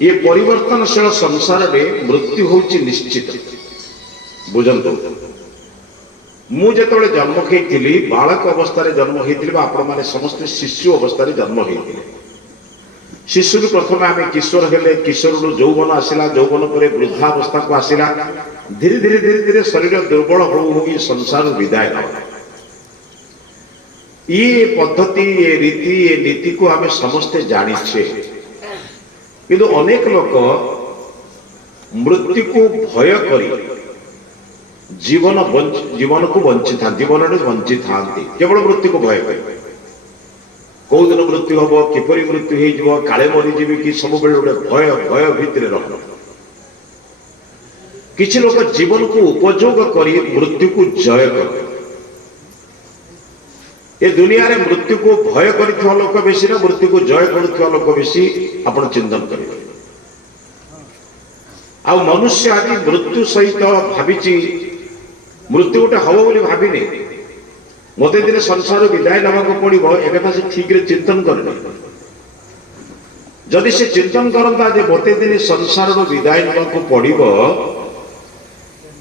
ये परिवर्तनशील संसार में मृत्यु होची निश्चित बुझंतु मु जेतबेले जन्म होइथिली बालक अवस्था जन्म होइथिली आपण माने समस्त शिशु अवस्था जन्म होइथिले शिशु प्रथम आम किशोर हेले किशोर यौवन आसला यौवन पर वृद्धावस्था को आसला धीरे धीरे धीरे धीरे शरीर दुर्बल हो संसार विदाय नवा ये पद्धति ये रीति ये नीति को आम समस्ते जानिछे किंतु अनेक लोक मृत्यु को भय करी जीवन को बंची था जीवन बंची था केवल मृत्यु को भय करी कौ दिन मृत्यु हम किपरि मृत्यु हो काले मरीजी कि सब गोटे भय भय भितर रह किसी लोक जीवन को उपयोग कर मृत्यु को जय कर ये दुनिया रे मृत्यु को भय कर लोक बेसी ना मृत्यु को जय कर लोक बेसी आपण चिंतन करेंगे आ मनुष्य आदि मृत्यु सहित भावी मृत्यु गोटे हम बोली भाविनी मत दिन संसार विदाय नाक पड़ो एक से ठीक रे चिंतन करनी जदि से चिंतन करता जे मत दिन संसार विदाय नाक पड़ो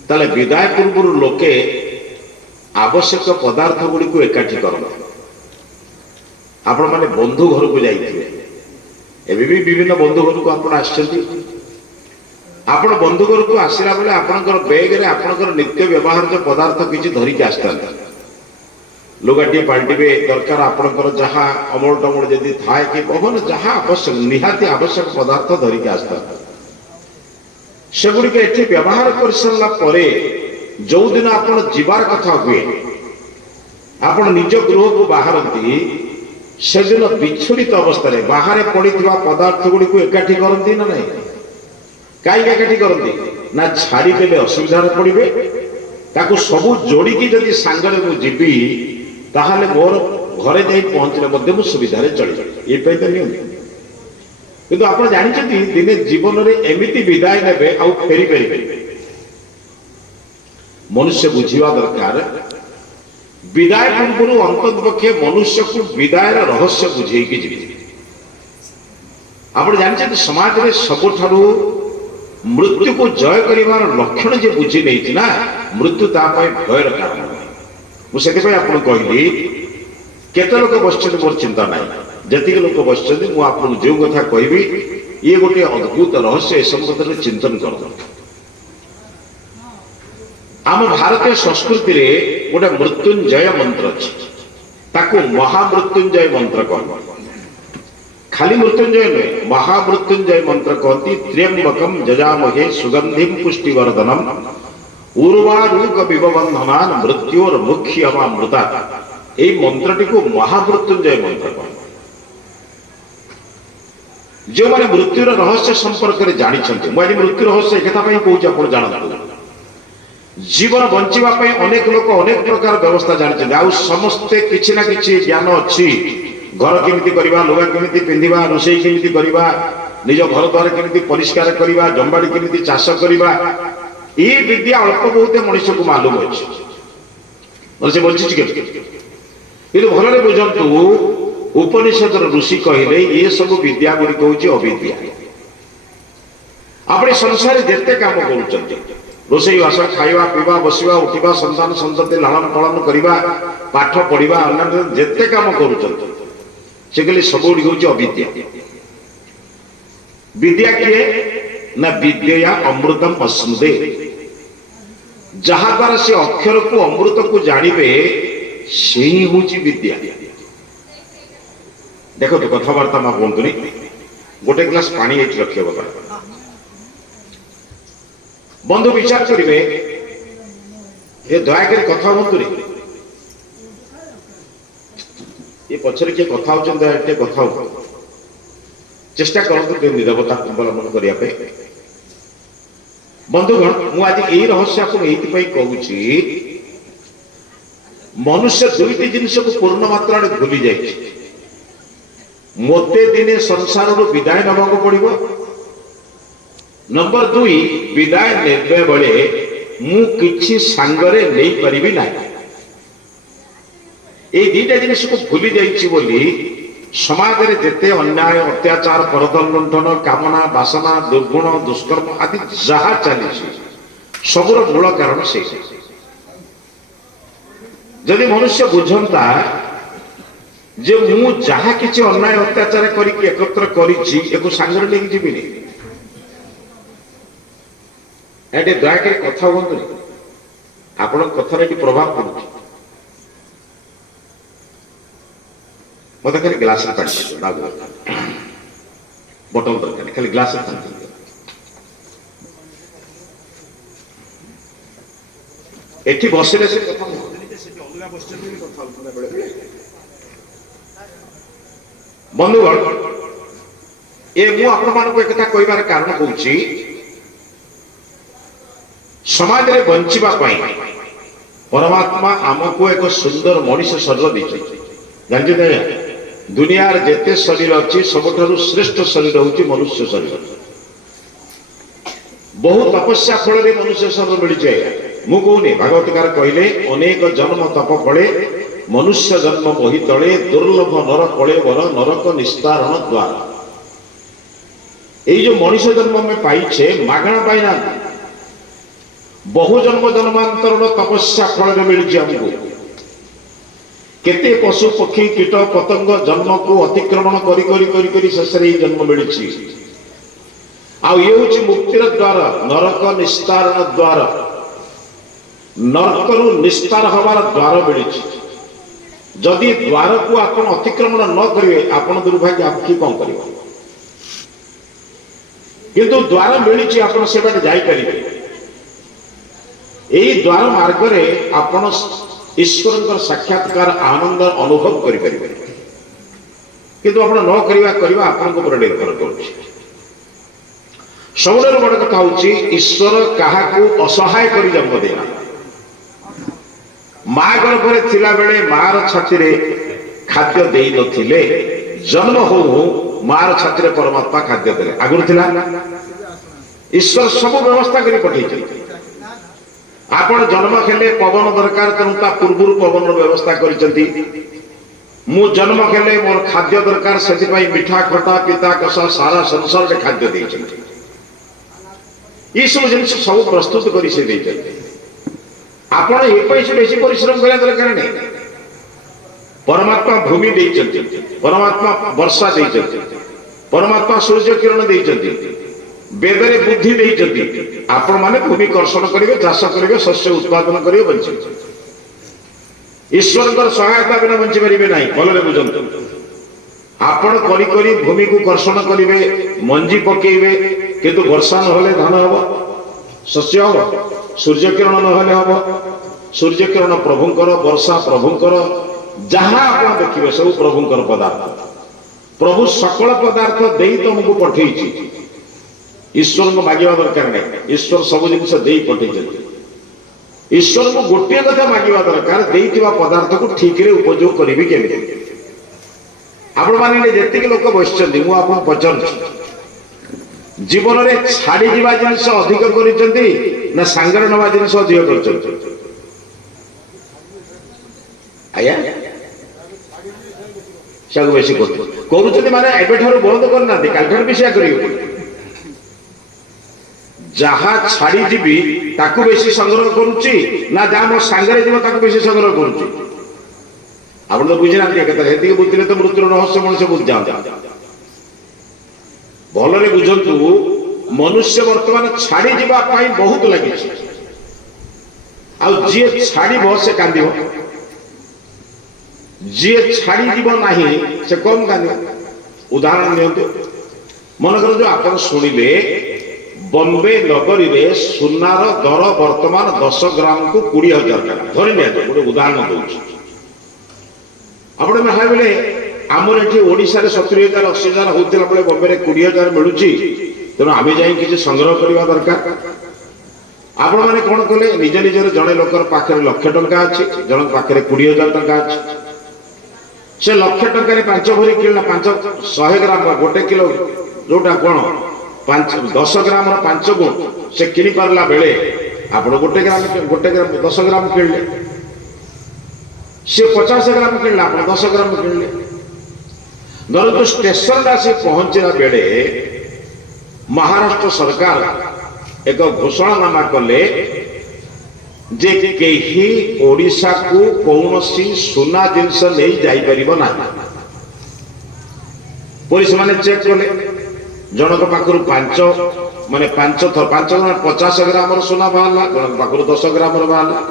ताले विदाय पूर्व लोके आवश्यक पदार्थ गुड़ी को एकाठी करना आपण माने बंधु घर को जाइए एबे भी विभिन्न बंधु घर को आपण आछंती आपण बंधु घर को आसिला बेले आपणकर बैग रे आपणकर नित्य व्यवहार जो पदार्थ किछि धरि के आस्ता लुगाटी पाल्टिबे दरकार आपणकर जहा अमल टमल जदि थाए कि भवन जहा आवश्यक निहाती आवश्यक पदार्थ धरि के आस्ता सेगुडी के एठी व्यवहार कर सरला परे जो दिन आपण जीवार कथा हुए आपण निज गृह को बाहरती से दिन विच्छुड़ित अवस्था रे बाहर पड़ीथिबा पदार्थ गुडी को एकाठी करंती ना नहीं कहीं एकाठी करंती ना छाड़ी देले असुविधा रे पड़िबे ताकू सबु जोड़ी की जदि सांगरे मु जीबी ताहाले मोर घरे जाई पहुंचले मध्ये मु सुविधा रे चली जाई ए पई त नियम किंतु आपण जानि छथि दिने जीवन रे एमिति विदाय नेबे आ फेरी फेरी मनुष्य बुझिवा दरकार विदाय पूर्व अंततपक्षे मनुष्य को विदाय रहस्य बुझे कि जी आप जानते समाज में सबुठारु मृत्यु को जय करिवार लक्षण जे बुझी नहीं ना मृत्यु तापाई भयर कारण मुझे आपको कहली केते लोक बस मोर चिंता ना जी लोक बस मुझे जो कथा कहबी ये गोटे अद्भुत रहस्य संबंध में चिंतन कर आम भारतीय संस्कृति रे गोटे मृत्युंजय मंत्र अच्छी महामृत्युंजय मंत्र कह खाली मृत्युंजय नुहे महामृत्युंजय मंत्र कहती त्र्यंबकम जजामहे सुगंधिम पुष्टिवर्धनम उर्वारुक विबबंधनान मृत्योर मुख्यमामृता ये मंत्रटी को महामृत्युंजय मंत्र कह जो मैंने मृत्युर रहस्य संपर्क में जानी मुझे मृत्यु रहस्य एक कहूँ आप जानते जीवन बंचिबा पई अनेक लोक अनेक प्रकार व्यवस्था जानते आ समस्ते किछि ना किछि ज्ञान अच्छी घर केमिति करिबा लुगा केमिति पिंधिबा रोषेई केमिति करिबा निज घर द्वार केमिति परिष्कार करिबा जंबाड़ी केमिति चाष करिबा ई विद्या अल्प बहुत मनुष्य को मालूम अछि मनुष्य बंचिछि किंतु भलरे बुझंतु उपनिषद ऋषि कहिले ये सब विद्या गुडी होछि अविद्या आपणे संसार जेते काम करूचंती रोषेई बास खाइबा पीवा बसिबा उठिबा संतान संतति लालन पालन करिबा पाठ पढ़िबा अन्य जेते काम करूचंती से कहले सब होउछि अविद्या विद्या किए ना विद्या अमृतम अस्नुदे जहा द्वारा से अक्षर को अमृत को जानिबे से ही होउछि विद्या देखो तो कथावार्ता मा बोलतुनी गोटे ग्लास पानी एठी रखियो बाबा बंधु विचार करेंगे ये दयाकोरी कथा हूँ ये पचर किए कथा होते कथा हो चेष्टा करूँ निरवता अवलंबन करने बंधुगण मुझे यही रहस्य आपको ये कहूँ मनुष्य दुईटी जिनस को पूर्ण मात्रा भूली जाए मते दिने संसार विदाय नवाक पड़ो नंबर दुई विदाय नेबे बेले मु किछि सांगरे नहीं परिबी ना ए दीटा जिनिस को भूली जाइछि बोली समाज रे जेते अन्याय अत्याचार परदल लुंठन कामना वासना दुर्गुण दुष्कर्म आदि जहा चली सबुर मूल कारण से जदि मनुष्य बुझंता जे मु जहा किछि अन्याय अत्याचार करिक एकत्र करिछि एको सांगरे लेके जिबिनी एटे दयाके कथा होतु आपण कथा रे प्रभाव पड़ुछि मत खाली ग्लास पानी बटल दरकार खाली ग्लास एठी बसिले से कथा अलगा बसते कथा बेले बंधुगण ए मु आपण मानको एक कथा कहबार कारण होउची समाज रे बंचिबा पई परमात्मा हमको एक सुंदर मनुष्य शरीर दैछि जानते दुनिया जेते शरीर अच्छी सबठारु श्रेष्ठ शरीर होउची मनुष्य शरीर बहुत तपस्या फल रे मनुष्य शरीर मिल जाए मु कहूनी भागवतकार कहले अनेक जन्म तप फले मनुष्य जन्म मोहि तले दुर्लभ नर कले वर नरक निस्तारण द्वार जो मनुष्य जन्म में पाइछे मागणा पाइना बहु जन्म जन्मांतर तपस्या फल मिली हमको केते पशु पक्षी कीट पतंग जन्म को अतिक्रमण करी करी करी करी शेष जन्म मिली ये मुक्तिर द्वार नरक निस्तारण द्वार नरक निस्तार हवार द्वार मिली जदि द्वार को आप अतिक्रमण न करेंगे आपण दुर्भाग्य आप कौन कर किंतु द्वार मिली आप से बाटे जापर यही द्वार मार्ग में आपण ईश्वर साक्षात्कार आनंद अनुभव करें किंतु आप न करवा आपण निर्भर कर सबुठ बड़ कथा हूँ ईश्वर क्या असहाय कर जन्म देना माँ गर्भरे थिला बेले मार छाती रे खाद्य देई नथिले जन्म हो मार छाती रे परमात्मा खाद्य देले आगुर थिला ईश्वर सब व्यवस्था करी पठेइ आपण जन्म खेले पवन दरकार तेणु पूर्व पवन व्यवस्था करिसंती मु जन्म खेले मोर खाद्य दरकार से मिठा खटा पिता कषा सारा संसार रे खाद्य देइछंती ये सब जिन सब प्रस्तुत करी से देइछंती आपण ए पैसे बेसी परिश्रम करा दरकार नहीं परमात्मा भूमि देइछंती परमात्मा वर्षा देइछंती परमात्मा सूर्य किरण देइछंती वेदरे बुद्धि देइछंती आपण माने भूमि कर्षण करिवे चाष करिवे शस्य उत्पादन करिवे बंचिवे ईश्वर सहायता बिना बंची पारिबे नहीं भलरे बुझंतु आपण करी करी भूमि को कर्षण करिवे मंजी पकेइवे किंतु वर्षा न होले धान हबो शस्य हबो सूर्य किरण नहले हम सूर्य किरण प्रभुंकर वर्षा प्रभुंकर जहां आप देखिए सब प्रभुंकर पदार्थ प्रभु सकल पदार्थ दे तुमको पठेई ईश्वर को मांगा दरकार नहीं ईश्वर सब जिन पठे ईश्वर को गोटे कथा मांगा दरकार देइतिबा पदार्थ को ठीक रे उपयोग करी केमी आपण माने जेतिक लोक बसचंदी मु आपन पचन जीवन रे छाड़ी जीवा जिनिस अधिक करिसंती ना सांगरे नवा जिनिस अधिक करिसंती आया सब बेसी करूचंती माने एबे ठारू बंद करना दे काल ठारू बेसी करियो जहा छाड़ी जीवी ताकू बेसी संग्रह करूची ना जा मो सांगरे जीव ताकू बेसी संग्रह करूची आपण तो बुझी ना हेती बुझिले तो मृत्यु रहस्य मनुष्य बुझ जाता भलरे बुझंतु मनुष्य वर्तमान छाड़ी जीवा पाई बहुत लगी जी छाड़ से कांद जी छाड़ी जीव नहीं से कम कांद उदाहरण दिंतु मनकर जो आप शुणिले बॉम्बे नगरी में सुनार दर वर्तमान 10 ग्राम को 20,000 टका धरी गोटे उदाहरण दूसरी आपने भाविले आमर ये ओडिशा रे 70,000 80,000 होता बेले बॉम्बे रे 20,000 मिलूँ तेणु आम जा संग्रह करवा दरकार आपण मैंने कौन कले निज निजर जड़े लोकर पाखे लक्ष टंका अच्छी जन पाखे 20,000 टंका अच्छी से लक्ष टंका 5 भरी किणला 100 ग्राम गोटे किलो जोटा कौन 10 ग्राम 5 गुण से किणी पारला बेले आप गोटे ग्राम 10 ग्राम किणले से 50 ग्राम किणला आप 10 ग्राम किणले ଧରନ୍ତୁ ଷ୍ଟେସନରେ ଆସି ପହଞ୍ଚିଲା ବେଳେ ମହାରାଷ୍ଟ୍ର ସରକାର ଏକ ଘୋଷଣାନାମା କଲେ ଯେ କେହି ଓଡ଼ିଶାକୁ କୌଣସି ସୁନା ଜିନିଷ ନେଇ ଯାଇପାରିବ ନାହିଁ। ପୋଲିସ ମାନେ ଚେକ୍ କଲେ, ଜଣକ ପାଖରୁ ପାଞ୍ଚ ଥର 50 ଗ୍ରାମର ସୁନା ବାହାରିଲା, ଜଣକ ପାଖରୁ 10 ଗ୍ରାମର ବାହାରିଲା।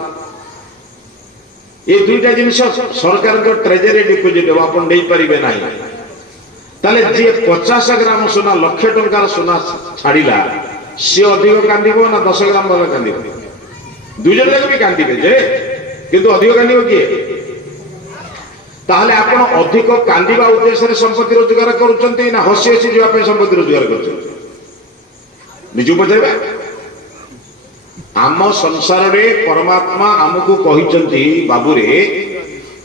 ଏ ଦୁଇଟା ଜିନିଷ ସରକାରଙ୍କ ଟ୍ରେଜେରୀ ଡିପୋଜିଟ୍ ହେବ, ଆପଣ ନେଇପାରିବେ ନାହିଁ। ତାହେଲେ ଯିଏ 50 ଗ୍ରାମ ସୁନା, ଲକ୍ଷେ ଟଙ୍କାର ସୁନା ଛାଡ଼ିଲା, ସିଏ ଅଧିକ କାନ୍ଦିବ ନା 10 ଗ୍ରାମ ବାଲା କାନ୍ଦିବ? ଦୁଇ ଜଣ ଯାକ ବି କାନ୍ଦିବେ ଯେ, କିନ୍ତୁ ଅଧିକ କାନ୍ଦିବ କିଏ? ତାହେଲେ ଆପଣ ଅଧିକ କାନ୍ଦିବା ଉଦ୍ଦେଶ୍ୟରେ ସମ୍ପତ୍ତି ରୋଜଗାର କରୁଛନ୍ତି ନା ହସି ହସି ଯିବା ପାଇଁ ସମ୍ପତ୍ତି ରୋଜଗାର କରୁଛନ୍ତି? ନିଜକୁ ପଚାରିବା। ଆମ ସଂସାରରେ ପରମାତ୍ମା ଆମକୁ କହିଛନ୍ତି ବାବୁରେ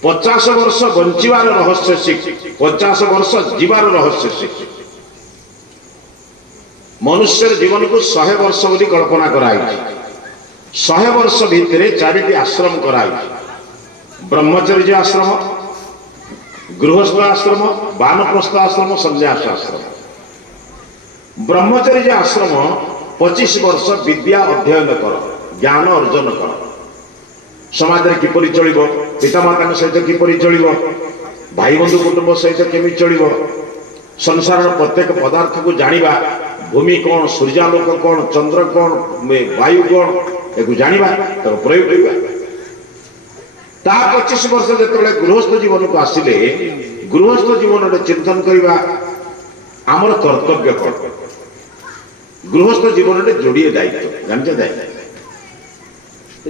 50 ବର୍ଷ ବଞ୍ଚିବାର ରହସ୍ୟ ଶିଖ, 50 ବର୍ଷ ଯିବାର ରହସ୍ୟ ଶିଖ। ମନୁଷ୍ୟର ଜୀବନକୁ 100 ବର୍ଷ ବୋଲି କଳ୍ପନା କରାଯାଇଛି। 100 ବର୍ଷ ଭିତରେ 4ଟି ଆଶ୍ରମ କରାଯାଇଛି। ବ୍ରହ୍ମଚର୍ଯ୍ୟ ଆଶ୍ରମ, ଗୃହସ୍ଥ ଆଶ୍ରମ, ବାନପ୍ରସ୍ଥ ଆଶ୍ରମ, ସନ୍ନ୍ୟାସ ଆଶ୍ରମ। ବ୍ରହ୍ମଚର୍ଯ୍ୟ ଆଶ୍ରମ 25 ବର୍ଷ ବିଦ୍ୟା ଅଧ୍ୟୟନ କର, ଜ୍ଞାନ ଅର୍ଜନ କର। ସମାଜରେ କିପରି ଚଳିବ, ପିତାମାତାଙ୍କ ସହିତ କିପରି ଚଳିବ, ଭାଇ ବନ୍ଧୁ କୁଟୁମ୍ବ ସହିତ କେମିତି ଚଳିବ, ସଂସାରର ପ୍ରତ୍ୟେକ ପଦାର୍ଥକୁ ଜାଣିବା, ଭୂମି କ'ଣ, ସୂର୍ଯ୍ୟାଲୋକ କ'ଣ, ଚନ୍ଦ୍ର କ'ଣ, ବାୟୁ କ'ଣ, ଏକୁ ଜାଣିବା, ତାକୁ ପ୍ରୟୋଗ କରିବା। ତା 25 ବର୍ଷ ଯେତେବେଳେ ଗୃହସ୍ଥ ଜୀବନକୁ ଆସିଲେ, ଗୃହସ୍ଥ ଜୀବନରେ ଚିନ୍ତନ କରିବା ଆମର କର୍ତ୍ତବ୍ୟ କ'ଣ। ଗୃହସ୍ଥ ଜୀବନରେ ଯୋଡ଼ିଏ ଦାୟିତ୍ୱ, ଜାଣିଛ ଦାୟିତ୍ୱ।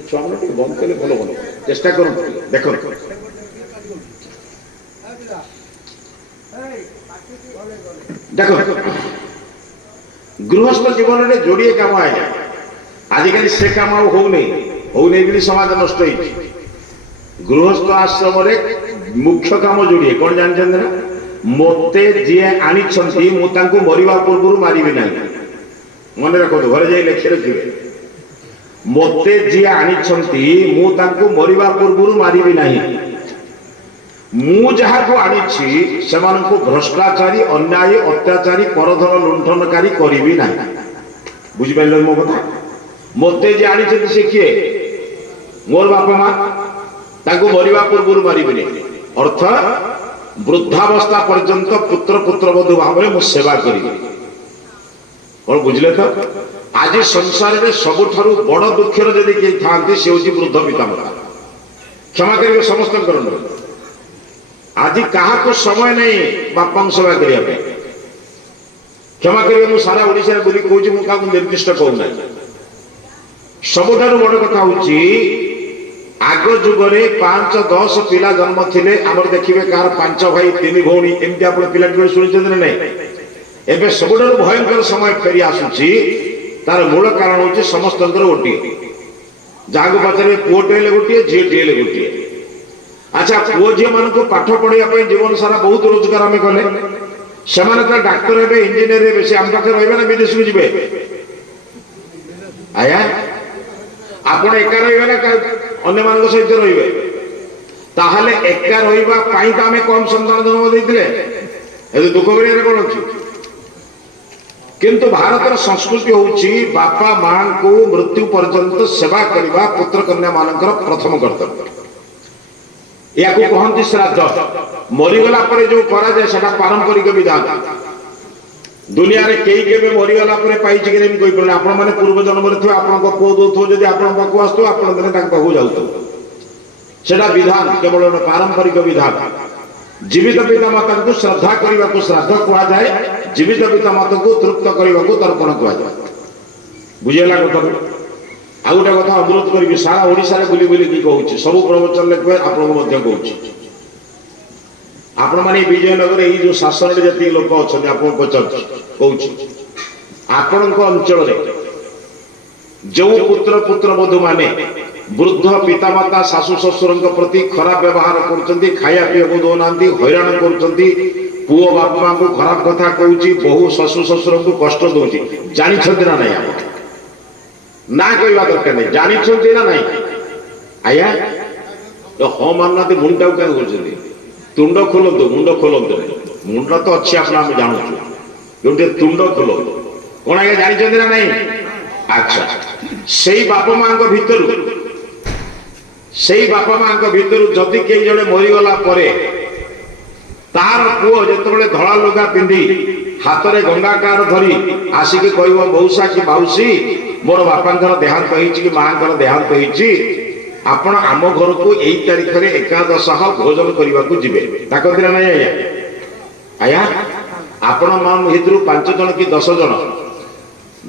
ଛୁଆମାନେ ଟିକେ ବନ୍ଦ କଲେ ଭଲ ଭଲ, ଚେଷ୍ଟା କରନ୍ତୁ। ଦେଖନ୍ତୁ, ଦେଖନ୍ତୁ ଗୃହସ୍ଥ ଜୀବନରେ ଯୋଡ଼ିଏ କାମ ଆଜ୍ଞା। ଆଜିକାଲି ସେ କାମ ଆଉ ହଉନି ବୋଲି ସମାଜ ନଷ୍ଟ ହେଇଛି। ଗୃହସ୍ଥ ଆଶ୍ରମରେ ମୁଖ୍ୟ କାମ ଯୋଡ଼ିଏ, କ'ଣ ଜାଣିଛନ୍ତି ନା? ମୋତେ ଯିଏ ଆଣିଛନ୍ତି ମୁଁ ତାଙ୍କୁ ମରିବା ପୂର୍ବରୁ ମାରିବି ନାହିଁ। ମନେ ରଖନ୍ତୁ, ଘରେ ଯାଇ ଲେଖି ରଖିବେ। ମୋତେ ଯିଏ ଆଣିଛନ୍ତି ମୁଁ ତାଙ୍କୁ ମରିବା ପୂର୍ବରୁ ମାରିବି ନାହିଁ। ମୁଁ ଯାହାକୁ ଆଣିଛି ସେମାନଙ୍କୁ ଭ୍ରଷ୍ଟାଚାରୀ, ଅନ୍ୟାୟୀ, ଅତ୍ୟାଚାରୀ, ପରଧନ ଲୁଣ୍ଠନକାରୀ କରିବି ନାହିଁ। ବୁଝିପାରିଲେ ମୋ କଥା? ମୋତେ ଯିଏ ଆଣିଛନ୍ତି ସେ କିଏ? ମୋର ବାପା ମା, ତାଙ୍କୁ ମରିବା ପୂର୍ବରୁ ମାରିବିନି। ଅର୍ଥ ବୃଦ୍ଧାବସ୍ଥା ପର୍ଯ୍ୟନ୍ତ ପୁତ୍ର ପୁତ୍ରବଧୂ ଭାବରେ ମୁଁ ସେବା କରିବି। କ'ଣ ବୁଝିଲେ ତ? ଆଜି ସଂସାରରେ ସବୁଠାରୁ ବଡ଼ ଦୁଃଖର ଯଦି କେହି ଥାନ୍ତି ସେ ହେଉଛି ବୃଦ୍ଧ ପିତାମାତା। କ୍ଷମା କରିବେ ସମସ୍ତଙ୍କର। ଆଜି କାହାକୁ ସମୟ ନାହିଁ ବାପାଙ୍କ ସେବା କରିବା ପାଇଁ। କ୍ଷମା କରିବେ, ମୁଁ ସାରା ଓଡ଼ିଶାରେ ବୁଲି କହୁଛି, ମୁଁ କାହାକୁ ନିର୍ଦ୍ଦିଷ୍ଟ କହୁନାହିଁ। ସବୁଠାରୁ ବଡ଼ କଥା ହେଉଛି ଆଗ ଯୁଗରେ 5-10 ପିଲା ଜନ୍ମ ଥିଲେ। ଆମର ଦେଖିବେ କାହାର 5 ଭାଇ 3 ଭଉଣୀ, ଏମିତି ଆପଣ ପିଲାଟି ଶୁଣିଛନ୍ତି ନା ନାଇଁ? ଏବେ ସବୁଠାରୁ ଭୟଙ୍କର ସମୟ ଫେରି ଆସୁଛି। ତାର ମୂଳ କାରଣ ହେଉଛି ସମସ୍ତଙ୍କର ଗୋଟିଏ। ଯାହାକୁ ପଚାରିବେ ପୁଅଟେ ହେଲେ ଗୋଟିଏ, ଝିଅଟି ହେଲେ ଗୋଟିଏ। ଆଚ୍ଛା, ପୁଅ ଝିଅ ମାନଙ୍କୁ ପାଠ ପଢିବା ପାଇଁ ଜୀବନ ସାରା ବହୁତ ରୋଜଗାର ଆମେ କଲେ, ସେମାନେ ତ ଡାକ୍ତର ହେବେ, ଇଞ୍ଜିନିୟର ହେବେ, ସେ ଆମ ପାଖରେ ରହିବେ ନା ବିଦେଶକୁ ଯିବେ? ଆଜ୍ଞା, ଆପଣ ଏକା ରହିବେ ନା ଅନ୍ୟମାନଙ୍କ ସହିତ ରହିବେ? ତାହେଲେ ଏକା ରହିବା ପାଇଁ ତ ଆମେ କମ ସନ୍ତାନ ଜନ୍ମ ଦେଇଥିଲେ। ଏବେ ଦୁଃଖ କରିବାରେ କ'ଣ ଅଛି? କିନ୍ତୁ ଭାରତର ସଂସ୍କୃତି ହେଉଛି ବାପା ମାଙ୍କୁ ମୃତ୍ୟୁ ପର୍ଯ୍ୟନ୍ତ ସେବା କରିବା ପୁତ୍ର କନ୍ୟା ମାନଙ୍କର ପ୍ରଥମ କର୍ତ୍ତବ୍ୟ। ଏହାକୁ କହନ୍ତି ଶ୍ରାଦ୍ଧ। ମରିଗଲା ପରେ ଯୋଉ କରାଯାଏ ସେଟା ପାରମ୍ପରିକ ବିଧାନ। ଦୁନିଆରେ କେହି କେବେ ମରିଗଲା ପରେ ପାଇଛି କି ନାହିଁ କହିପାରିବେ? ଆପଣ ମାନେ ପୂର୍ବ ଜନ୍ମରେ ଥିବ, ଆପଣଙ୍କ ପୁଅ ଦଉଥିବ, ଯଦି ଆପଣଙ୍କ ପାଖକୁ ଆସୁଥିବ ଆପଣ ଦିନେ ତାଙ୍କ ପାଖକୁ ଯାଉଥିବ। ସେଟା ବିଧାନ, କେବଳ ପାରମ୍ପରିକ ବିଧାନ। ଜୀବିତ ପିତାମାତାଙ୍କୁ ଶ୍ରଦ୍ଧା କରିବାକୁ ଶ୍ରାଦ୍ଧ କୁହାଯାଏ, ଜୀବିତ ପିତାମାତାଙ୍କୁ ତୃପ୍ତ କରିବାକୁ ତର୍ପଣ କୁହାଯାଏ। ବୁଝିଗଲା କଥା? ଆଉ ଗୋଟେ କଥା ଅନୁରୋଧ କରିବି, ସାରା ଓଡ଼ିଶାରେ ବୁଲି ବୁଲିକି କହୁଛି, ସବୁ ପ୍ରବଚନରେ କୁହେ, ଆପଣଙ୍କୁ ମଧ୍ୟ କହୁଛି। ଆପଣମାନେ ବିଜୟନଗର ଏଇ ଯୋଉ ଶାସନରେ ଯେତିକି ଲୋକ ଅଛନ୍ତି, ଆପଣଙ୍କୁ ପଚାରୁଛି, କହୁଛି, ଆପଣଙ୍କ ଅଞ୍ଚଳରେ ଯୋଉ ପୁତ୍ର ପୁତ୍ରବଧୂ ମାନେ ବୃଦ୍ଧ ପିତାମାତା ଶାଶୁ ଶ୍ୱଶୁରଙ୍କ ପ୍ରତି ଖରାପ ବ୍ୟବହାର କରୁଛନ୍ତି, ଖାଇବା ପିଇବାକୁ ଦଉନାହାନ୍ତି, ହଇରାଣ କରୁଛନ୍ତି, ପୁଅ ବାପା ମାଙ୍କୁ ଖରାପ କଥା କହୁଛି, ବୋହୂ ଶାଶୁ ଶ୍ୱଶୁରଙ୍କୁ କଷ୍ଟ ଦଉଛି, ଜାଣିଛନ୍ତି ନା ନାଇଁ? ଆପଣ ନା କହିବା ଦରକାର ନାହିଁ, ଜାଣିଛନ୍ତି ନା ନାଇଁ? ଆଜ୍ଞା, ହଁ ମାନୁନାହାନ୍ତି, ମୁଣ୍ଡଟାକୁ କାହିଁ କରୁଛନ୍ତି? ତୁଣ୍ଡ ଖୋଲନ୍ତୁ, ମୁଣ୍ଡ ଖୋଲନ୍ତୁ ନାହିଁ। ମୁଣ୍ଡ ତ ଅଛି ଆପଣ ଆମେ ଜାଣୁଛୁ, ଯୋଉଠି ତୁଣ୍ଡ ଖୋଲ କଣ ଆଜ୍ଞା ଜାଣିଛନ୍ତି ନା ନାଇଁ? ଆଚ୍ଛା, ସେଇ ବାପା ମାଙ୍କ ଭିତରୁ ଯଦି କେହି ଜଣେ ମରିଗଲା ପରେ ତାର ପୁଅ ଯେତେବେଳେ ଧଳା ଲୁଗା ପିନ୍ଧି ହାତରେ ଗଙ୍ଗାକାର ଧରି ଆସିକି କହିବ ମଉସା କି ମାଉସୀ ମୋର ବାପାଙ୍କର ଦେହାନ୍ତ ହେଇଛି କି ମାଙ୍କର ଦେହାନ୍ତ ହେଇଛି, ଆପଣ ଆମ ଘରକୁ ଏଇ ତାରିଖରେ ଏକାଦଶ ଭୋଜନ କରିବାକୁ ଯିବେ, ଡାକନ୍ତି ନା ନାଇଁ ଆଜ୍ଞା? ଆଜ୍ଞା ଆପଣ ମାନଙ୍କ ଭିତରୁ 5 ଜଣ କି 10 ଜଣ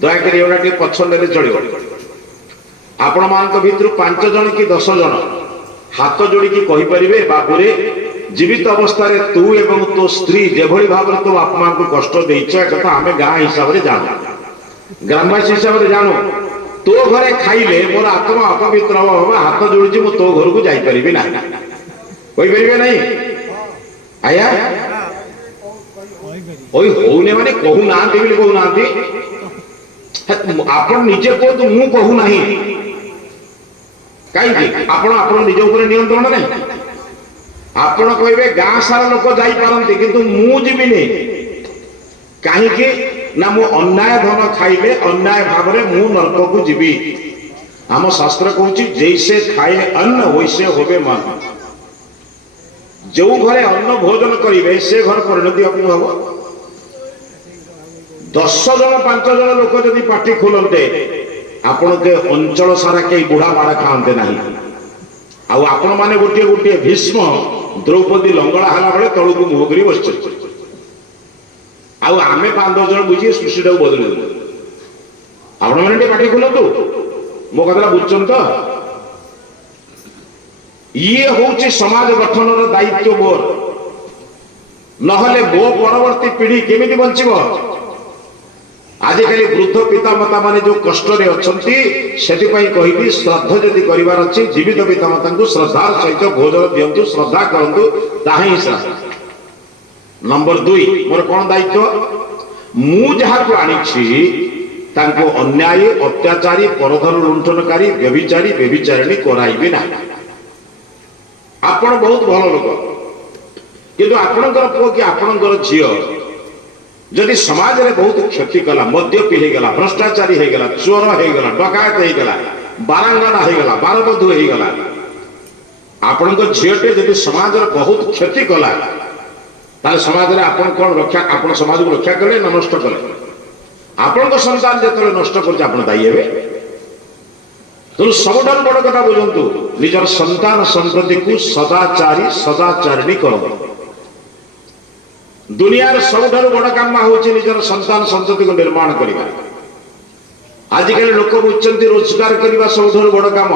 ଦୟାକରି ଏଗୁଡ଼ା ଟିକେ ପଛ ନେଲେ ଚଳିବ। ଆପଣ ମାନଙ୍କ ଭିତରୁ 5 ଜଣ କି 10 ଜଣ ହାତ ଯୋଡ଼ିକି କହିପାରିବେ ବାବୁରେ ଜୀବିତ ଅବସ୍ଥାରେ ତୁ ଏବଂ ତୋ ସ୍ତ୍ରୀ ଯେଭଳି ଭାବରେ ତୋ ବାପା ମାଙ୍କୁ କଷ୍ଟ ଦେଇଛ ଏକଥା ଆମେ ଗାଁ ହିସାବରେ ଜାଣୁ, ଗ୍ରାମବାସୀ ହିସାବରେ ଜାଣୁ। ତୋ ଘରେ ଖାଇଲେ ମୋର ଆତ୍ମା ଅପବିତ୍ର ହବ, ହାତ ଯୋଡୁଛି ମୁଁ ତୋ ଘରକୁ ଯାଇପାରିବି ନାହିଁ, କହିପାରିବେ ନାହିଁ ଆଜ୍ଞା? ହଉନି ମାନେ କହୁନାହାନ୍ତି ବୋଲି କହୁନାହାନ୍ତି, ଆପଣ ନିଜେ କୁହନ୍ତୁ ମୁଁ କହୁନାହିଁ କାହିଁକି? ଆପଣ ନିଜ ଉପରେ ନିୟନ୍ତ୍ରଣ ନାହିଁ। ଆପଣ କହିବେ ଗାଁ ସାରା ଲୋକ ଯାଇପାରନ୍ତି କିନ୍ତୁ ମୁଁ ଯିବିନି, କାହିଁକି ନା ମୁଁ ଅନ୍ୟାୟ ଧନ ଖାଇଲେ ଅନ୍ୟାୟ ଭାବରେ ମୁଁ ନରକକୁ ଯିବି। ଆମ ଶାସ୍ତ୍ର କହୁଛି ଜୈସେ ଖାଏ ଅନ୍ନ ବୈସେ ହୋବେ ମନ, ଯୋଉ ଘରେ ଅନ୍ନ ଭୋଜନ କରିବେ ସେ ଘର ପରିଣତି ଅପୂର୍ଣ୍ଣ ହବ। 10 ଜଣ 5 ଜଣ ଲୋକ ଯଦି ପାଟି ଖୋଲନ୍ତେ ଆପଣଙ୍କ ଅଞ୍ଚଳ ସାରା କେହି ବୁଢା ମାଡ ଖାଆନ୍ତେ ନାହିଁ। ଆଉ ଆପଣ ମାନେ ଗୋଟିଏ ଗୋଟିଏ ଭୀଷ୍ମ ଦ୍ରୌପଦୀ ଲଙ୍ଗଳା ହେଲା ବେଳେ ତଳକୁ ମୁହ କରି ବସିଛନ୍ତି, ଆଉ ଆମେ 5-10 ଜଣ ବୁଝି ସୃଷ୍ଟିଟାକୁ ବଦଳି ଦେବୁ। ଆପଣ ମାନେ ଟିକେ ପାଟି ଖୋଲନ୍ତୁ, ମୋ କଥାଟା ବୁଝୁଛନ୍ତି ତ? ଇଏ ହଉଛି ସମାଜ ଗଠନର ଦାୟିତ୍ୱ ମୋର, ନହେଲେ ମୋ ପରବର୍ତ୍ତୀ ପିଢି କେମିତି ବଞ୍ଚିବ? ଆଜିକାଲି ବୃଦ୍ଧ ପିତାମାତା ମାନେ ଯୋଉ କଷ୍ଟରେ ଅଛନ୍ତି, ସେଥିପାଇଁ କହିବି ଶ୍ରାଦ୍ଧ ଯଦି କରିବାର ଅଛି ଜୀବିତ ପିତାମାତାଙ୍କୁ ଶ୍ରଦ୍ଧାର ସହିତ ଭୋଜନ ଦିଅନ୍ତୁ, ଶ୍ରଦ୍ଧା କରନ୍ତୁ, ତାହା ହିଁ ଶ୍ରାଦ୍ଧ। ନମ୍ବର 2 ମୋର କଣ ଦାୟିତ୍ୱ? ମୁଁ ଯାହାକୁ ଆଣିଛି ତାଙ୍କୁ ଅନ୍ୟାୟୀ, ଅତ୍ୟାଚାରୀ, ପରଧନ ଲୁଣ୍ଠନକାରୀ, ବ୍ୟଭିଚାରୀ, ବ୍ୟଭିଚାରିଣୀ କରାଇବି ନାହିଁ। ଆପଣ ବହୁତ ଭଲ ଲୋକ, କିନ୍ତୁ ଆପଣଙ୍କର ପୁଅ କି ଆପଣଙ୍କର ଝିଅ ଯଦି ସମାଜରେ ବହୁତ କ୍ଷତି କଲା, ମଦ୍ୟପି ହେଇଗଲା, ଭ୍ରଷ୍ଟାଚାରୀ ହେଇଗଲା, ଚୋର ହେଇଗଲା, ଡକାୟତ ହେଇଗଲା, ବାରାଙ୍ଗନା ହେଇଗଲା, ବାରବଧୁ ହେଇଗଲା, ଆପଣଙ୍କ ଝିଅଟେ ଯଦି ସମାଜର ବହୁତ କ୍ଷତି କଲା, ତାହେଲେ ସମାଜରେ ଆପଣ କଣ ରକ୍ଷା, ଆପଣ ସମାଜକୁ ରକ୍ଷା କଲେ ନା ନଷ୍ଟ କଲେ? ଆପଣଙ୍କ ସନ୍ତାନ ଯେତେବେଳେ ନଷ୍ଟ କରୁଛି ଆପଣ ଦାୟୀ ହେବେ। ତେଣୁ ସବୁଠାରୁ ବଡ କଥା ବୁଝନ୍ତୁ, ନିଜର ସନ୍ତାନ ସନ୍ତତିକୁ ସଦାଚାରୀ ସଦାଚାରିଣୀ କରନ୍ତୁ। ଦୁନିଆର ସବୁଠାରୁ ବଡ କାମ ହଉଛି ନିଜର ସନ୍ତାନ ସନ୍ତତିକୁ ନିର୍ମାଣ କରିବା। ଆଜିକାଲି ଲୋକ ବୁଝୁଛନ୍ତି ରୋଜଗାର କରିବା ସବୁଠାରୁ ବଡ କାମ,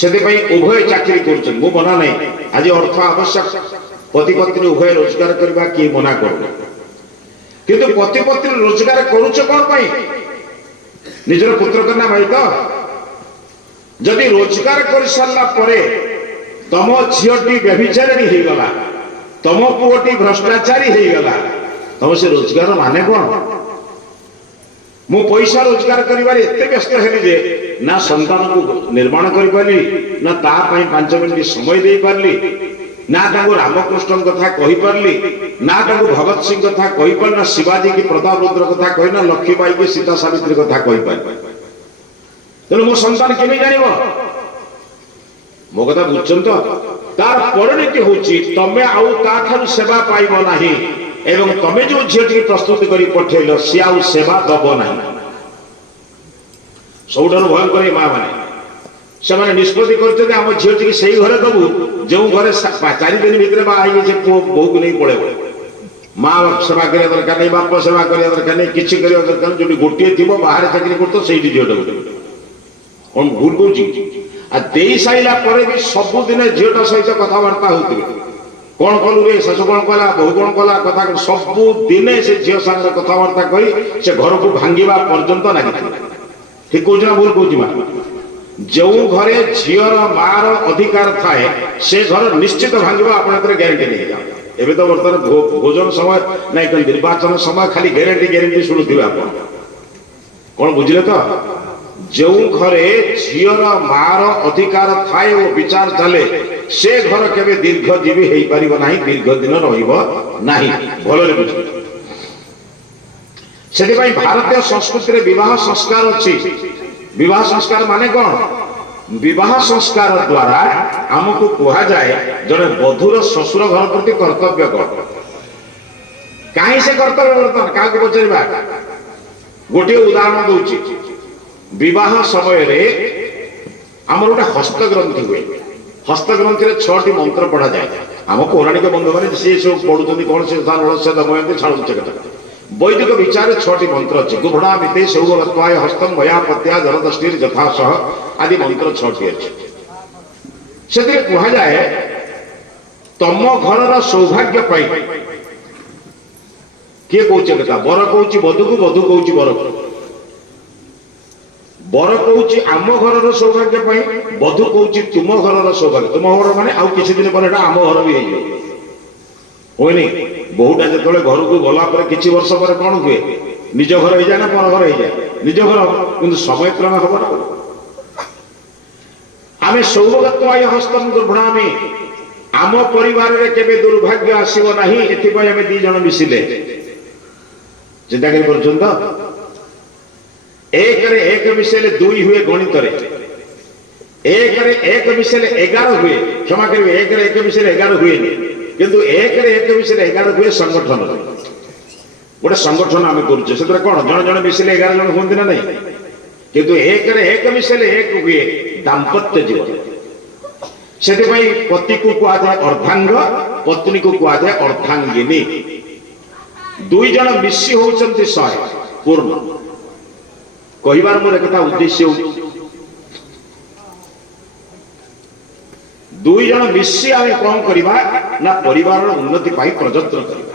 ସେଥିପାଇଁ ଉଭୟ ଚାକିରି କରୁଛନ୍ତି। ମୁଁ ମନା ନାହିଁ, ଆଜି ଅର୍ଥ ଆବଶ୍ୟକ, ପତି ପତ୍ନୀ ଉଭୟ ରୋଜଗାର କରିବା କିଏ ମନା କରୁନି, କିନ୍ତୁ ପତି ପତ୍ନୀ ରୋଜଗାର କରୁଛ କଣ ପାଇଁ? ନିଜର ପୁତ୍ର କନ୍ୟା ଭାଇ ତ? ଯଦି ରୋଜଗାର କରିସାରିଲା ପରେ ତମ ଝିଅଟି ବ୍ୟଭିଚାରିଣୀ ହେଇଗଲା, ତମ ପୁଅଟି ଭ୍ରଷ୍ଟାଚାରୀ ହେଇଗଲା, ତମ ସେ ରୋଜଗାର ମାନେ କଣ? ମୁଁ ପଇସା ରୋଜଗାର କରିବାରେ ଏତେ ବ୍ୟସ୍ତ ହେଲି ଯେ ନା ସନ୍ତାନକୁ ନିର୍ମାଣ କରିପାରିଲି, ନା ତା ପାଇଁ 5 ମିନିଟ ସମୟ ଦେଇପାରିଲି, ନା ତାଙ୍କୁ ରାମକୃଷ୍ଣଙ୍କ କଥା କହିପାରିଲି, ନା ତାଙ୍କୁ ଭଗତ ସିଂ କଥା କହିପାରିଲି, ନା ଶିବାଜୀ କି ପ୍ରତାପରୁଦ୍ର କଥା କହି, ନା ଲକ୍ଷ୍ମୀବାଇ କି ସୀତା ସାବିତ୍ରୀ କଥା କହିପାରିଲି। ତେଣୁ ମୋ ସନ୍ତାନ କେମିତି ଜାଣିବ? ମୋ କଥା ବୁଝୁଛନ୍ତି ତ? ତାର ପରିଣତି ହଉଛି ତମେ ଆଉ ତା ଠାରୁ ସେବା ପାଇବ ନାହିଁ, ଏବଂ ତମେ ଯୋଉ ଝିଅଟିକୁ ପ୍ରସ୍ତୁତ କରି ପଠେଇଲ ସିଏ ଆଉ ସେବା ଦବ ନାହିଁ। ସବୁଠାରୁ ଭୟଙ୍କର ମା ମାନେ, ସେମାନେ ନିଷ୍ପତ୍ତି କରିଛନ୍ତି ଆମ ଝିଅଟିକି ସେଇ ଘରେ ଦବୁ ଯେଉଁ ଘରେ 4 ଦିନ ଭିତରେ ବାହା ହେଇକି ସେ ପୁଅ ବୋହୂକୁ ନେଇ ପଳେଇବ। ମା ସେବା କରିବା ଦରକାର ନାହିଁ, ବାପ ସେବା କରିବା ଦରକାର ନାହିଁ, କିଛି କରିବା ଦରକାର ନାହିଁ। ଯୋଉଠି ଗୋଟିଏ ଥିବ ବାହାରେ ଚାକିରି କରୁଥିବ ସେଇଠି ଝିଅଟାକୁ ଦେବ। କଣ ଭୁଲ କହୁଛି? ଆଉ ଦେଇ ସାରିଲା ପରେ ବି ସବୁଦିନେ ଝିଅଟା ସହିତ କଥାବାର୍ତ୍ତା ହଉଥିବେ, କଣ କଲୁ ରେ, ଶାଶୁ କଣ କଲା, ବୋହୁ କଣ କଲା, କଥା ସବୁଦିନେ ସେ ଝିଅ ସାଙ୍ଗରେ କଥାବାର୍ତ୍ତା କରି ସେ ଘରକୁ ଭାଙ୍ଗିବା ପର୍ଯ୍ୟନ୍ତ ଲାଗିଥିଲା। ଠିକ କହୁଛି ନା ଭୁଲ କହୁଛି? ମା, ଯେଉଁ ଘରେ ଝିଅର ମାର ଅଧିକାର ଥାଏ ସେ ଘର ନିଶ୍ଚିତ ଭାଙ୍ଗିବ, ଆପଣ ଏଥିରେ ଗ୍ୟାରେଣ୍ଟି ନେଇଯାଅ। ଏବେ ତ ବର୍ତ୍ତମାନ ଭୋଜନ ସମୟ ନାଇଁ, ନିର୍ବାଚନ ସମୟ ଖାଲି ଗ୍ୟାରେଣ୍ଟି ଶୁଣୁଥିବେ ଆପଣ। କଣ ବୁଝିଲେ ତ? ଯେଉଁ ଘରେ ଝିଅର ମାର ଅଧିକାର ଥାଏ ଓ ବିଚାର ଚାଲେ से घर केबे दीर्घजीवी हेई परिबो नाही, दीर्घ दिन रहिबो नाही। भलरे बुझिबे। सेति भाई भारतीय संस्कृति रे विवाह संस्कार अछि। विवाह संस्कार माने कोन? विवाह संस्कार द्वारा हमको कहा जाए जड़े बधुर ससुर घर प्रति कर्तव्य कौन, कहीं से कर्तव्य बर्तन क्या पचारा। गोटे उदाहरण दूची, विवाह समय रे आमर गोटे हस्तग्रंथि हुए। हस्तग्रंथि रे 6टी मंत्र पढ़ा जाए। आम पौराणिक बंधु मैंने सी सब पढ़ुं कौन से दमयंती छाड़ुचे कथा। वैदिक विचार 6टी मंत्र अच्छे। गुभड़ा मिते सौभगत्वाय हस्तम मया पत्या जलदष्टिर यथासह आदि मंत्र 6टी अच्छे। से कहा जाए तम घर सौभाग्य पाई किए कौच कथा। बर कौच बधु को, बधु कौच बर को। बर कौच आम घर सौभाग्य पाई, बधु कौच तुम घर सौभाग्य। तुम घर माने आउ किछि दिन पर आम घर भी होइनी। बहुटा जो घर को गला पर किछि वर्ष पर कौन हुए, निज घर हो जाए ना पर घर हो जाए, निज घर किंतु समय क्रमे हम ना। आम सौभगत्वाय हस्तम दुर्भणामी, आम परिवार रे केबे दुर्भाग्य आसीबो नाही, एथिपय आम 2 जण मिसिले चिंता करि परछन तो। 1 रे 1 मिसेले 2 हुए गणित रे, 1 रे 1 मिसेले 11 हुए। क्षमा करिवे, 1 रे 1 मिसेले 11 हुए नहीं, किंतु 1 रे 1 मिसेले 11 हुए संगठन। गोटे संगठन आम करुचे से कौन जन जन मिसिले 11 जन हुए ना नहीं, किंतु 1 रे 1 मिसेले 1 हुए दाम्पत्य जीवन। से पति को कहा जाए अर्धांग, पत्नी को कहा जाए अर्धांगिनी। 2 जन मिसी होचंती 100 पूर्ण। कहिबार मोर एकता उद्देश्य हो 2 जन मिसी आमे कौन करिबा ना परिवार उन्नति पाई प्रयत्न करिबा।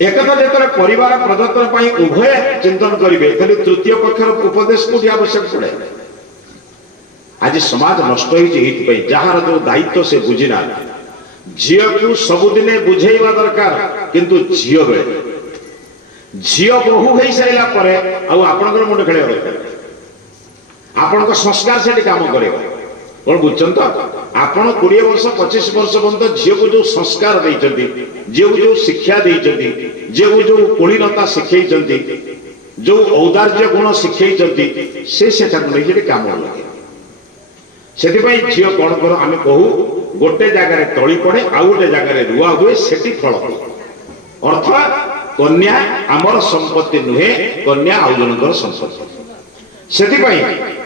एकता जेतरे परिवार प्रयत्न पाई उभय चिंतन करिवे, तले तृतीय पक्षर उपदेश को आवश्यक पड़े। आज समाज नष्ट होती जार जो दायित्व से बुझीना। झील को सबुदिने बुझेवा दरकार, किंतु झील बेले झील बहु हो सारा पर आपणकर मुंड खेल दरकार। आपण संस्कार से काम करे कौन बुझन तो। आपण 20 वर्ष 25 वर्ष पर्यंत झील को जो संस्कार देइचंती, झील को जो शिक्षा देइचंती, झील को जो कोलीनता शिखैचंती, जो औदार्य गुण शिखैचंती, से काम लगे। से झील कौन कर आम कहू गोटे जगार तली पड़े, आउ गोटे जगार रुआ हुए, सेठी फल। अर्थात कन्या आमर संपत्ति नुहे, कन्या आउ जनकर संपत्ति। से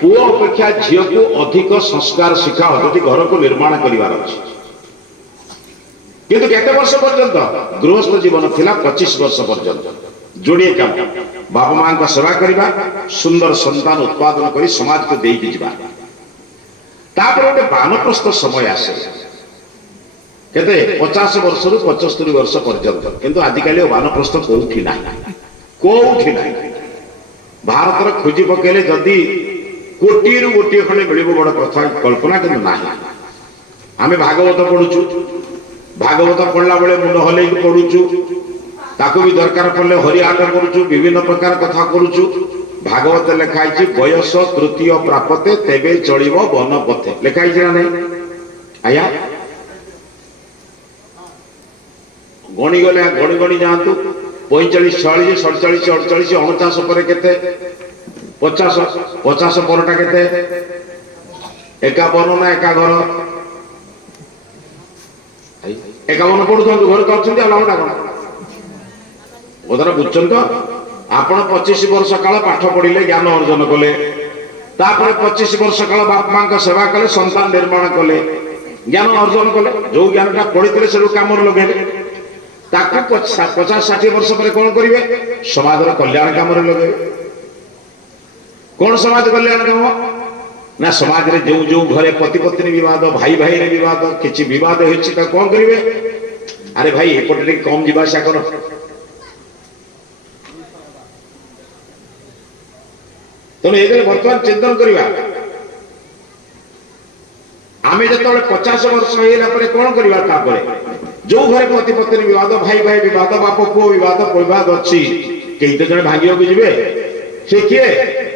पुओ अपेक्षा झील को अधिक संस्कार शिखा जदि घर को निर्माण करार अच्छे। किंतु केते वर्ष पर्यंत गृहस्थ जीवन थिला 25 वर्ष पर्यंत जोड़िए काम। बापा मां का सेवा करवा, सुंदर संतान उत्पादन करी समाज को देकी जिबा। तापर गोटे वानप्रस्थ समय आसे केते 50 वर्ष रु 75 वर्ष पर्यंत। किंतु आजिकल वानप्रस्थ कोठी ना, कोठी ना। भारत खोजी पकेले जदि कोटी रु गोटे खंडे मिलिबो बड़ कथा कल्पना, किंतु ना। आमे भागवत पढ़ुचु, भागवत पढ़ला बेले मुंड हलै पढ़ुचु, ताको भी दरकार पड़ले हरिआट करुचु, विभिन्न प्रकार कथा करुचु। भागवत लिखाई बयस तृतीय प्रापते तेबे चलिबो वन पथे, लिखाई ना नहीं आया। गणी गले गणी गणी जातु 45 46 47 48 49 पर केते 50 50 परटा केते 51 ना एका घर 51 पड़ुछन घर करछन्ती आलाउटा कोन ओदरा बुझछन तो। आपण 25 वर्ष काल पाठ पढ़िले, ज्ञान अर्जन कले, तापर 25 वर्ष काल बाप मां का सेवा कले, संतान निर्माण कले, ज्ञान अर्जन कले, जो ज्ञानटा पढ़िथिले से काम लगे। ताकू 50-60 वर्ष पर कौन करेंगे? समाज कल्याण काम लगे। कौन समाज कल्याण काम ना? समाज रे जो जो घरे पति पत्नी विवाद, भाई भाई रे विवाद, किछि विवाद होछि त कौन करेंगे? अरे भाई एपटे कम जीवासा कर, तेणु ये बर्तमान चिंतन करवा। आम जो 50 वर्ष होगा कौन करवा? जो घरे पति पत्नी विवाद, भाई भाई विवाद, बाप पुओ विवाद अच्छी, कई तो जन भांगे जी से किए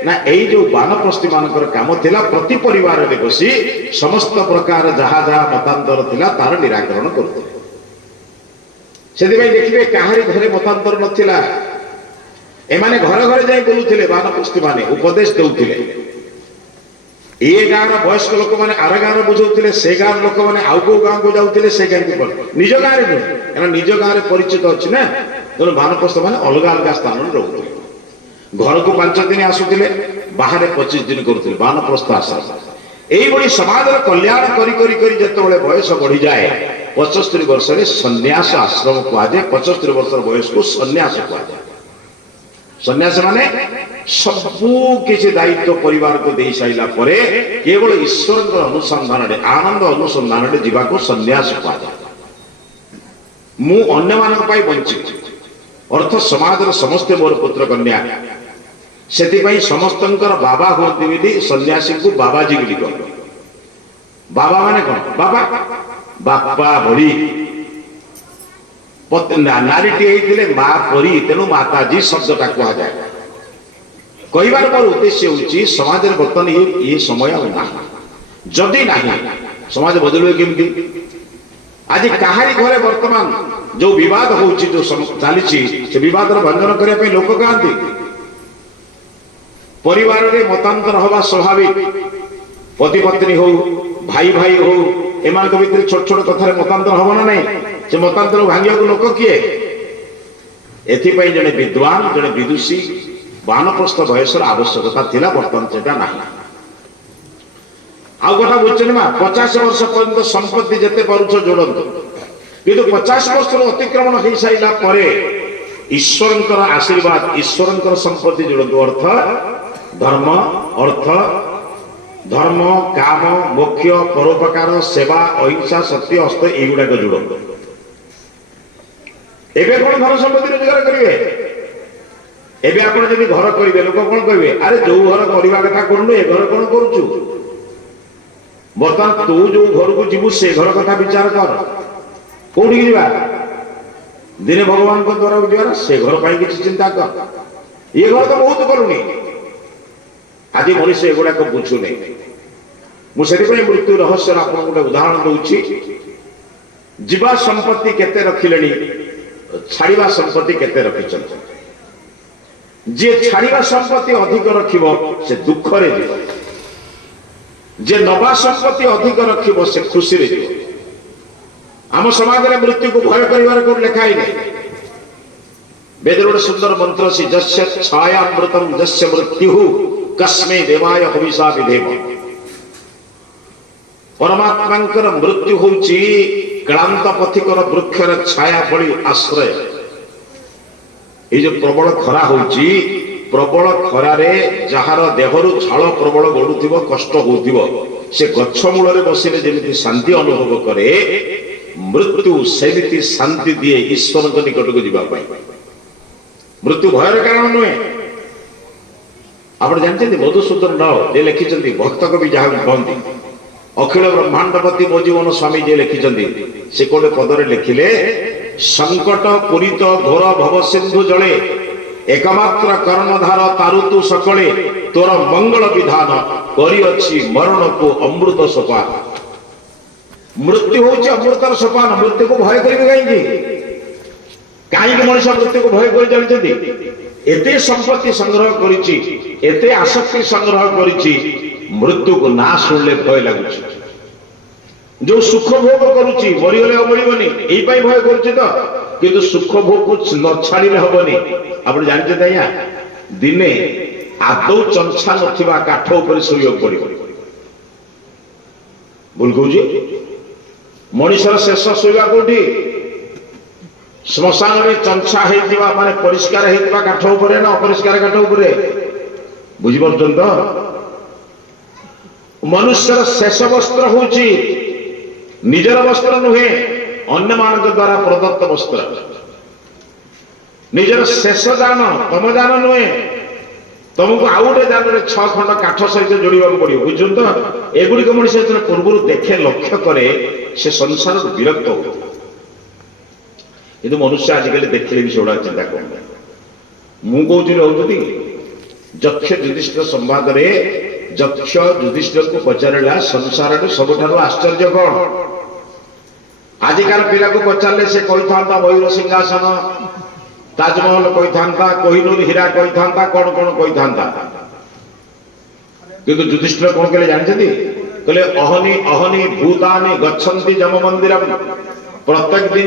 ना यही जो बानप्रस्थी मानकर काम थिला प्रति परिवार रे बसी समस्त प्रकार जहा जहा मतांतर थिला तार निराकरण करते सेदि भाई देखिबे काहारी घरे मतांतर नथिला एमाने घर घर जाई बोलुथिले बानप्रस्थी माने उपदेश देउथिले ए गाँव वयस्क लोक मैंने आर गाँव बुझाऊे से गाँव लोक मैंने आउ कौ गाँव को जाऊे से गाँव को निज गाँव में नुहे निज गाँव में परिचित अच्छी ना तेणु बानप्रस्थ मैंने अलग अलग स्थान में रोते घर को 5 दिन आसुले बाहर 25 दिन करुले बानप्रस्थ आश्रम यही समाज कल्याण करी बयस बढ़ी जाए 75 वर्ष में सन्यास आश्रम कहुए 75 वर्ष बयस को सन्यास कहुए सन्यास माने सबू किसी दायित्व परिवार को दे साइला परे केवल ईश्वर अनुसंधान आनंद अनुसंधान जीवा को सन्यास कहुए मु अन्य मान बंची अर्थ समाज समस्ते मोर पुत्र कन्या से समस्त बाबा हमें सन्यासी को बाबाजी बोली कह बाबा माने कौन बाबा बापा भरी नारीटी होते माँ परी तेणु माताजी शब्दटा कहुए कहबार मोर उद्देश्य हूँ समाज बर्तमान ये समय जदि ना समाज बदल केमती आज कहारी घरे वर्तमान जो विवाद हो जो चली से विवाद भंजन करने लोक कहते परिवार रे मतांतर हवा स्वाभाविक पति पत्नी हो भाई भाई हो एम भर छोट छोट कथार मतांतर हम ना नहीं से मतांतर भांगा लोक किए एथिपाई जड़े विद्वान जड़े विदुषी बानप्रस्थ बयसर आवश्यकता थिला बर्तमान सेटा नहीं आउ कथा बुझे 50 वर्ष पर्यंत संपत्ति जिते पारुछ जोड़ंतु किंतु 50 वर्ष अतिक्रमण हो सारा पर ईश्वर आशीर्वाद ईश्वर संपत्ति जोड़ंतु अर्थ धर्म काम मोक्ष परोपकार सेवा अहिंसा सत्य हस्त युवाक जोड़ंतु एवं कौन धन संपत्ति रोजगार करेंगे एबे आपण जदि घर करिवे लोक कोन कहबे अरे जो घर करबा कथा कोनु ए घर कोन करूछु बर्तमान तू जो घर को जीवु से घर कथा विचार कर कोठी जीवा दिने भगवान को द्वारा जीवा से घर पाई किछि चिंता कर ये घर तो बहुत करूनी आज मनुष्य एगुड़ा को बुझु नहीं मुझे मृत्यु रहस्य आपको गोटे उदाहरण दूची जीवा संपत्ति केते रखिले छाड़वा संपत्ति केते रखिछन जे छाड़वा संपत्ति अधिक रखिब से दुख रे जीव जे नवा संपत्ति अधिक रखिब से खुशी रे जीव आम समाज में मृत्यु को भय करिवार को लिखा ही नहीं वेद गोटे सुंदर मंत्र से जस्य छायामृतम जस्य मृत्यु कस्मै देवाय हविषा विधेम परमात्मा मृत्यु होउची क्लांत पथिकर वृक्षर छाया भली आश्रय ये जो प्रबल खरा होउची प्रबल खरारे जहार देहरु झाल प्रबल गड़ुथिबो कष्ट होउथिबो से गच्छ मूल बसिले जेमिति शांति अनुभव करे मृत्यु सेमिति शांति दिए ईश्वर निकट को जीवा पाई मृत्यु भयर कारण नुहे आप जानते मधुसूदन राव जे लिखिं भक्त कवि जहाँ कहती अखिल ब्रह्मांडपति मो जीवन स्वामी जे लिखिं से कोटे पदरे लिखिले संकट पूरित घोर भव सिंधु जले एकमात्र कर्णधार तारुतु सकले तोर मंगल विधान करिअछि मरण को अमृत सोपान मृत्यु होछि अमृतर सोपान मृत्यु को भय करिबे कहीं मनुष्य मृत्यु को भय कर जानते एते संपत्ति संग्रह करिछि एते आसक्ति संग्रह करिछि मृत्यु को ना सुनले भय लागुछि जो सुख भोग करुछि मरिगले अबळिबनी एई पई भय करुछि तो किंतु सुख भोग को न छाड़िले हबनी आपण जानते दैया दिने आदौ चंछा नथिबा काठ ऊपर सोइयो पड़िबो बोल कहूछि मनुष्यर शेष सोइबा कोठी श्मशान में चंछा होइतिबा माने परिष्कार होइतिबा काठ ऊपर ना अपरिष्कार काठ ऊपर बुझि परछन तो मनुष्यर शेष वस्त्र होउछि निजर वस्त्र नुहे अन्य मानक द्वारा प्रदत्त वस्त्र निजर शेष जान तम जान नुहे तुमको आउ गोटे जान 6 खंड काठ सहित जोड़ा पड़ो बुझुन तो एगुड़िक मनुष्य पूर्व देखे लक्ष्य करे से संसार विरक्त हो कि मनुष्य आजिकल देखिले भी सेगुड़ा चिंता कर मुझे रोचती ଯକ୍ଷ ଯୁଧିଷ୍ଠିର ସମ୍ବାଦରେ ଯକ୍ଷ ଯୁଧିଷ୍ଠିରକୁ ପଚାରିଲା ସଂସାରରେ ସବୁଠାରୁ ଆଶ୍ଚର୍ଯ୍ୟ କଣ? ଆଜିକାର ପିଲାକୁ ପଚାରିଲେ ସେ କହିଥାନ୍ତା ମୟୂର ସିଂହାସନ, ତାଜମହଲ କହିଥାନ୍ତା, କୋହିନୂର ହୀରା କହିଥାନ୍ତା, କଣ କଣ କହିଥାନ୍ତା। କିନ୍ତୁ ଯୁଧିଷ୍ଠିର କଣ କହିଲେ ଜାଣିଛନ୍ତି? କହିଲେ ଅହନି ଅହନି ଭୂତାନି ଗଚ୍ଛନ୍ତି ଯମ ମନ୍ଦିରମ୍। ପ୍ରତ୍ୟେକ ଦିନ